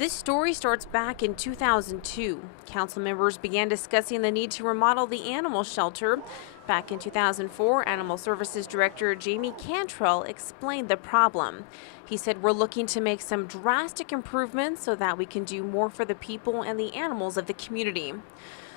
This story starts back in 2002. Council members began discussing the need to remodel the animal shelter. Back in 2004, Animal Services Director Jamie Cantrell explained the problem. He said, "We're looking to make some drastic improvements so that we can do more for the people and the animals of the community."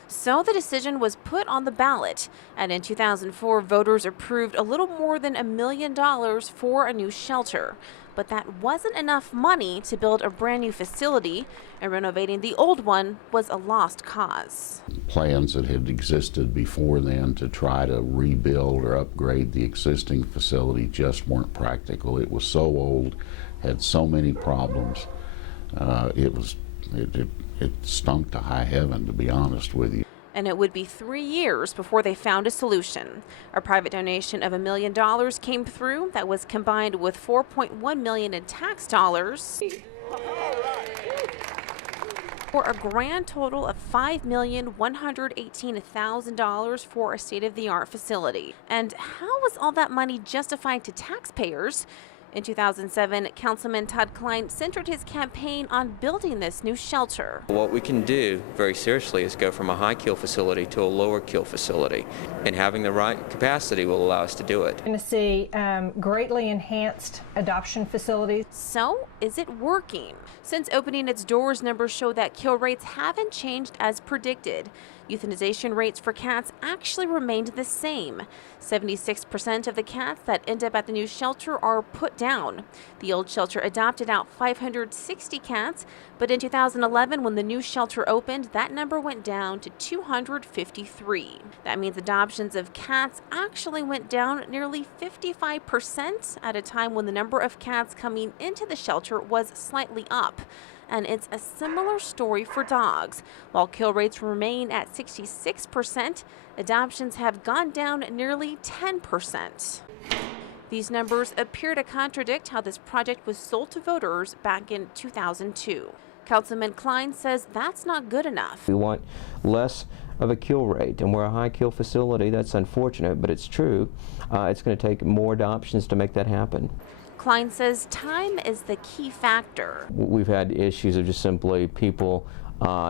So the decision was put on the ballot, and in 2004, voters approved a little more than $1 million for a new shelter. But that wasn't enough money to build a brand new facility, and renovating the old one was a lost cause. Plans that had existed before then to try to rebuild or upgrade the existing facility just weren't practical. It was so old, had so many problems. It stunk to high heaven, to be honest with you. And it would be 3 years before they found a solution. A private donation of $1 million came through that was combined with $4.1 million in tax dollars for a grand total of $5,118,000 for a state-of-the-art facility. And how was all that money justified to taxpayers? In 2007, Councilman Todd Klein centered his campaign on building this new shelter. What we can do very seriously is go from a high kill facility to a lower kill facility, and having the right capacity will allow us to do it. We're going to see greatly enhanced adoption facilities. So, is it working? Since opening its doors, numbers show that kill rates haven't changed as predicted. Euthanization rates for cats actually remained the same. 76% of the cats that end up at the new shelter are put down. The old shelter adopted out 560 cats, but in 2011, when the new shelter opened, that number went down to 253. That means adoptions of cats actually went down nearly 55% at a time when the number of cats coming into the shelter was slightly up. And it's a similar story for dogs. While kill rates remain at 66%, adoptions have gone down nearly 10%. These numbers appear to contradict how this project was sold to voters back in 2002. Councilman Klein says that's not good enough. We want less of a kill rate, and we're a high kill facility. That's unfortunate, but it's true. It's going to take more adoptions to make that happen. Klein says time is the key factor. We've had issues of just simply people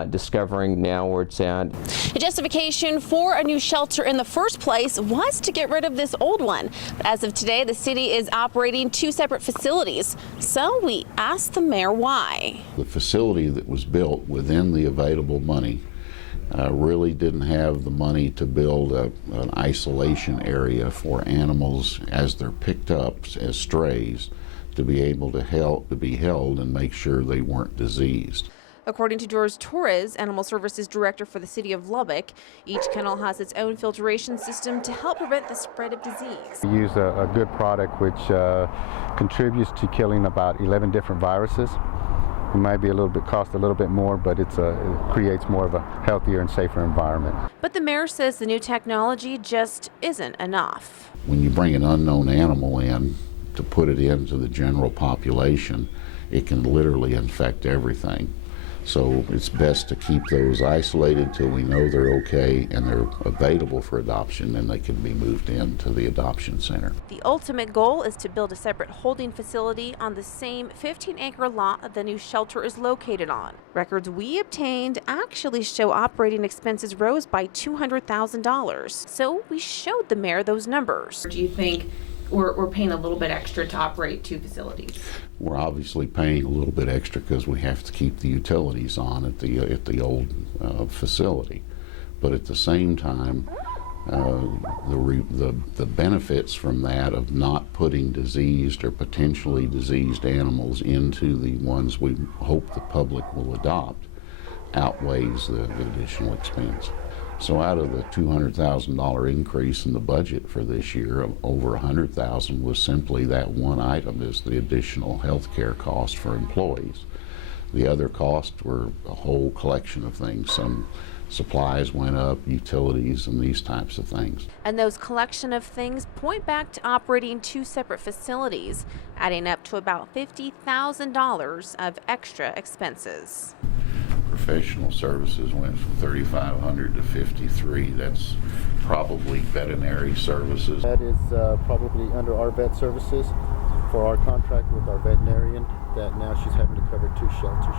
discovering now where it's at. The justification for a new shelter in the first place was to get rid of this old one. But as of today, the city is operating two separate facilities. So we asked the mayor why. The facility that was built within the available money really didn't have the money to build an isolation area for animals as they're picked up as strays to be able to be held and make sure they weren't diseased. According to George Torres, Animal Services Director for the city of Lubbock, each kennel has its own filtration system to help prevent the spread of disease. We use a good product which contributes to killing about 11 different viruses. It might be cost a little bit more, but it creates more of a healthier and safer environment. But the mayor says the new technology just isn't enough. When you bring an unknown animal in to put it into the general population, it can literally infect everything. So it's best to keep those isolated till we know they're okay and they're available for adoption, then they can be moved into the adoption center. The ultimate goal is to build a separate holding facility on the same 15-acre lot that the new shelter is located on. Records we obtained actually show operating expenses rose by $200,000. So we showed the mayor those numbers. Do you think we're paying a little bit extra to operate two facilities? We're obviously paying a little bit extra because we have to keep the utilities on at the old facility, but at the same time, the benefits from that of not putting diseased or potentially diseased animals into the ones we hope the public will adopt outweighs the additional expense. So out of the $200,000 increase in the budget for this year, over $100,000 was simply that one item, is the additional health care cost for employees. The other costs were a whole collection of things. Some supplies went up, utilities, and these types of things. And those collection of things point back to operating two separate facilities, adding up to about $50,000 of extra expenses. Professional services went from $3,500 to $53,000. That's probably veterinary services. That is probably under our vet services for our contract with our veterinarian, that now she's having to cover two shelters.